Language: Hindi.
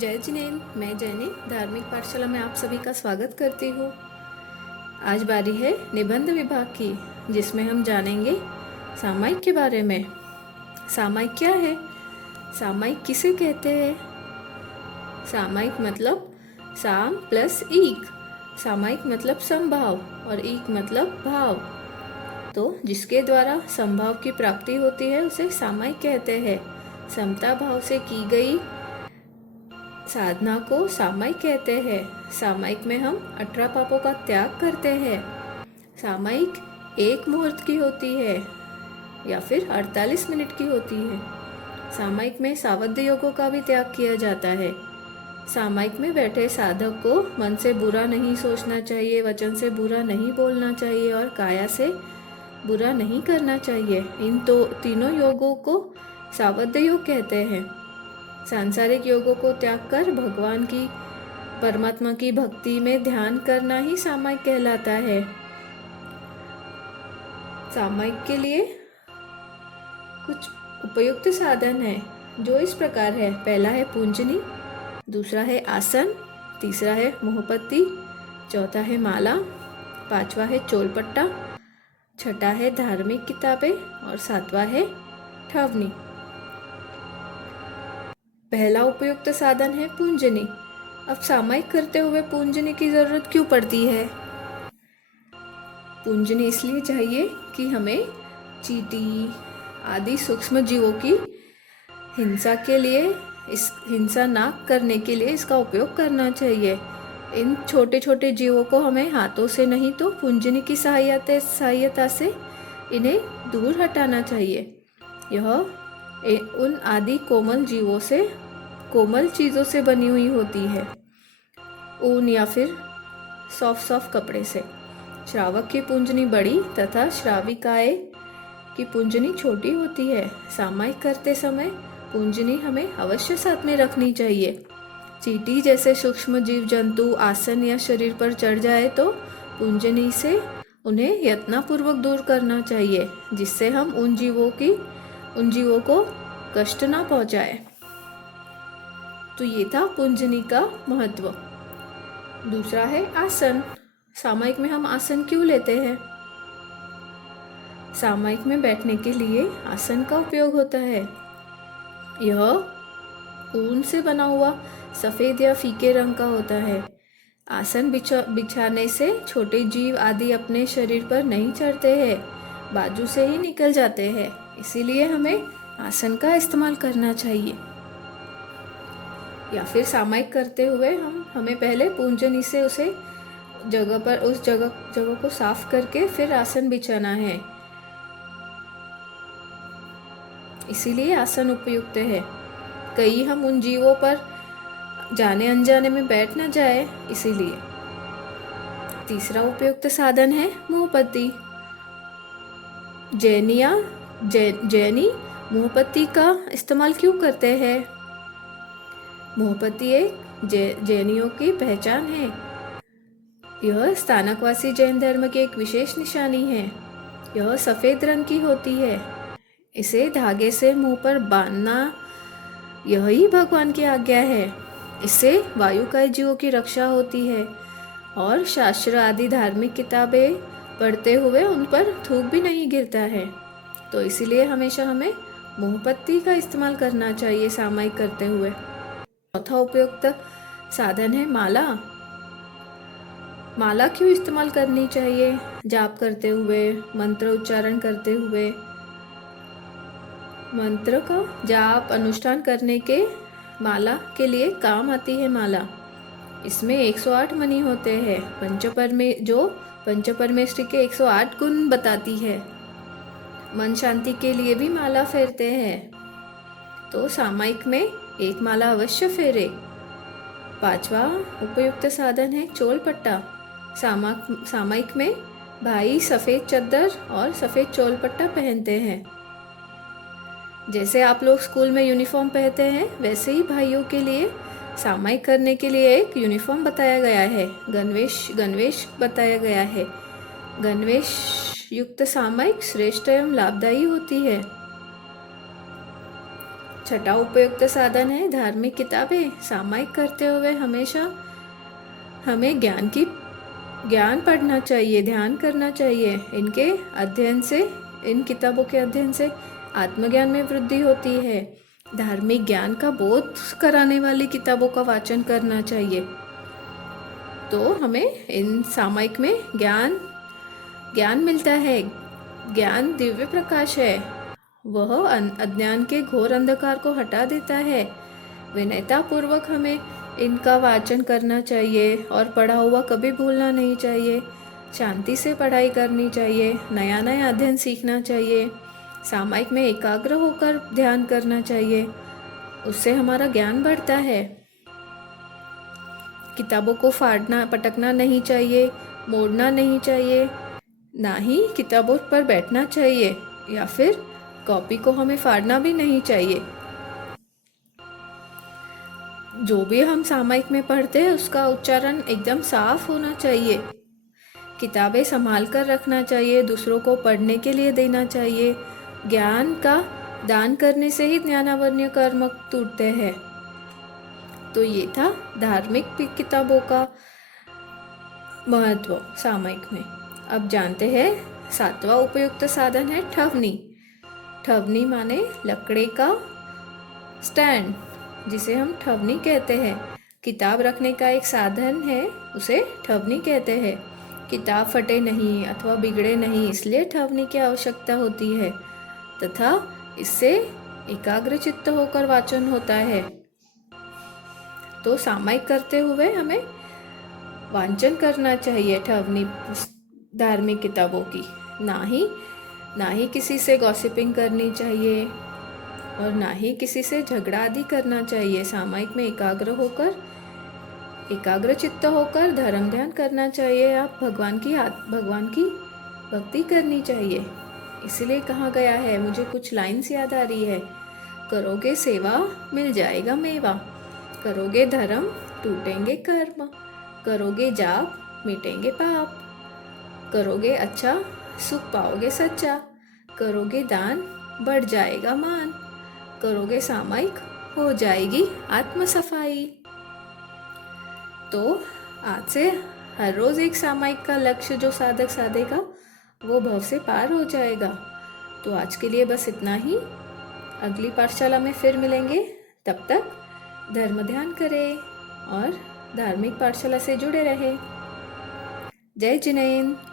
जय जिनेन, मैं जैनी धार्मिक पाठशाला में आप सभी का स्वागत करती हूँ। आज बारी है निबंध विभाग की, जिसमें हम जानेंगे सामायिक के बारे में। सामायिक क्या है? सामायिक किसे कहते हैं? सामायिक मतलब साम प्लस ईक। सामायिक मतलब समभाव और ईक मतलब भाव। तो जिसके द्वारा समभाव की प्राप्ति होती है उसे सामायिक कहते हैं। समता भाव से की गई साधना को सामायिक कहते हैं। सामायिक में हम 18 पापों का त्याग करते हैं। सामायिक 1 मुहूर्त की होती है या फिर 48 मिनट की होती है। सामायिक में सावध योगों का भी त्याग किया जाता है। सामायिक में बैठे साधक को मन से बुरा नहीं सोचना चाहिए, वचन से बुरा नहीं बोलना चाहिए और काया से बुरा नहीं करना चाहिए। इन तीनों योगों को सावध योग कहते हैं। सांसारिक योगों को त्याग कर भगवान की, परमात्मा की भक्ति में ध्यान करना ही सामायिक कहलाता है। सामायिक के लिए कुछ उपयुक्त साधन है जो इस प्रकार है। पहला है पूंजनी, दूसरा है आसन, तीसरा है मोहपत्ती, चौथा है माला, पांचवा है चोलपट्टा, छठा है धार्मिक किताबें और सातवां है ठवनी। पहला उपयुक्त साधन है पूंजनी। अब सामायिक करते हुए पूंजनी की जरूरत क्यों पड़ती है? पूंजनी इसलिए चाहिए कि हमें चींटी आदि सूक्ष्म जीवों की हिंसा के लिए, इस हिंसा ना करने के लिए इसका उपयोग करना चाहिए। इन छोटे छोटे जीवों को हमें हाथों से नहीं तो पूंजनी की सहायता से इन्हें दूर हटाना चाहिए। यह उन आदि कोमल चीज़ों से बनी हुई होती है, ऊन या फिर सॉफ्ट कपड़े से। श्रावक की पूंजनी बड़ी तथा श्राविकाएं की पूंजनी छोटी होती है। सामायिक करते समय पूंजनी हमें अवश्य साथ में रखनी चाहिए। चींटी जैसे सूक्ष्म जीव जंतु आसन या शरीर पर चढ़ जाए तो पूंजनी से उन्हें यत्नपूर्वक दूर करना चाहिए, जिससे हम उन जीवों को कष्ट ना पहुंचाए। तो ये था पूंजनी का महत्व। दूसरा है आसन। सामायिक में हम आसन क्यों लेते हैं? सामायिक में बैठने के लिए आसन का उपयोग होता है। यह ऊन से बना हुआ सफेद या फीके रंग का होता है। आसन बिछाने से छोटे जीव आदि अपने शरीर पर नहीं चढ़ते हैं, बाजू से ही निकल जाते हैं। इसीलिए हमें आसन का इस्तेमाल करना चाहिए। या फिर सामायिक करते हुए हमें पहले पूंजनी से उस जगह को साफ करके फिर आसन बिछाना है। इसीलिए आसन उपयुक्त है। कहीं हम उन जीवों पर जाने अनजाने में बैठ न जाए, इसीलिए। तीसरा उपयुक्त साधन है मोहपत्ती। जैनी मोहपत्ती का इस्तेमाल क्यों करते हैं? मोहपत्ती एक जैनियों की पहचान है। यह स्थानकवासी जैन धर्म की एक विशेष निशानी है। यह सफेद रंग की होती है। इसे धागे से मुंह पर बांधना यही भगवान की आज्ञा है। इससे वायुकाय जीवों की रक्षा होती है और शास्त्र आदि धार्मिक किताबें पढ़ते हुए उन पर थूक भी नहीं गिरता है। तो इसीलिए हमेशा हमें मोहपत्ती का इस्तेमाल करना चाहिए सामायिक करते हुए। चौथा उपयुक्त साधन है माला। माला क्यों इस्तेमाल करनी चाहिए? जाप करते हुए, मंत्र उच्चारण करते हुए, मंत्र का जाप अनुष्ठान करने के माला के लिए काम आती है माला। इसमें 108 मणि होते हैं, पंचपरमेष्ठी के 108 गुण बताती है। मन शांति के लिए भी माला फेरते हैं, तो सामायिक में एक माला अवश्य फेरे। पांचवा उपयुक्त साधन है चोलपट्टा। सामायिक में भाई सफेद चद्दर और सफेद चोलपट्टा पहनते हैं। जैसे आप लोग स्कूल में यूनिफॉर्म पहनते हैं, वैसे ही भाइयों के लिए सामायिक करने के लिए एक यूनिफॉर्म बताया गया है, गणवेश बताया गया है। गणवेश युक्त सामायिक श्रेष्ठ एवं लाभदायी होती है। छठा उपयुक्त साधन है धार्मिक किताबें। सामायिक करते हुए हमेशा हमें ज्ञान पढ़ना चाहिए, ध्यान करना चाहिए। इनके अध्ययन से, इन किताबों के अध्ययन से आत्मज्ञान में वृद्धि होती है। धार्मिक ज्ञान का बोध कराने वाली किताबों का वाचन करना चाहिए। तो हमें इन सामायिक में ज्ञान मिलता है। ज्ञान दिव्य प्रकाश है, वह अज्ञान के घोर अंधकार को हटा देता है। विनयता पूर्वक हमें इनका वाचन करना चाहिए और पढ़ा हुआ कभी भूलना नहीं चाहिए। शांति से पढ़ाई करनी चाहिए, नया नया अध्ययन सीखना चाहिए। सामायिक में एकाग्र होकर ध्यान करना चाहिए, उससे हमारा ज्ञान बढ़ता है। किताबों को फाड़ना पटकना नहीं चाहिए, मोड़ना नहीं चाहिए, ना ही किताबों पर बैठना चाहिए, या फिर कॉपी को हमें फाड़ना भी नहीं चाहिए। जो भी हम सामायिक में पढ़ते हैं उसका उच्चारण एकदम साफ होना चाहिए। किताबें संभाल कर रखना चाहिए, दूसरों को पढ़ने के लिए देना चाहिए। ज्ञान का दान करने से ही ज्ञानावर्ण कर्म टूटते हैं। तो ये था धार्मिक किताबों का महत्व सामायिक में। अब जानते हैं सातवां उपयुक्त साधन है ठवनी। ठवनी माने लकड़ी का स्टैंड, जिसे हम ठवनी कहते हैं। किताब रखने का एक साधन है, उसे ठवनी कहते हैं। किताब फटे नहीं अथवा बिगड़े नहीं, इसलिए ठवनी की आवश्यकता होती है तथा इससे एकाग्र चित्त होकर वाचन होता है। तो सामायिक करते हुए हमें वाचन करना चाहिए ठवनी धार्मिक किताबों की। ना ही किसी से गॉसिपिंग करनी चाहिए और ना ही किसी से झगड़ा आदि करना चाहिए। सामायिक में एकाग्र चित्त होकर धर्म ध्यान करना चाहिए। आप भगवान की भक्ति करनी चाहिए। इसलिए कहा गया है, मुझे कुछ लाइन्स याद आ रही है। करोगे सेवा मिल जाएगा मेवा, करोगे धर्म टूटेंगे कर्म, करोगे जाप मिटेंगे पाप, करोगे अच्छा सुख पाओगे सच्चा, करोगे दान बढ़ जाएगा मान, करोगे सामायिक हो जाएगी आत्म सफाई। तो आज से हर रोज एक सामायिक का लक्ष्य जो साधक साधेगा वो भव से पार हो जाएगा। तो आज के लिए बस इतना ही। अगली पाठशाला में फिर मिलेंगे। तब तक धर्म ध्यान करें और धार्मिक पाठशाला से जुड़े रहें। जय जिनेंद्र।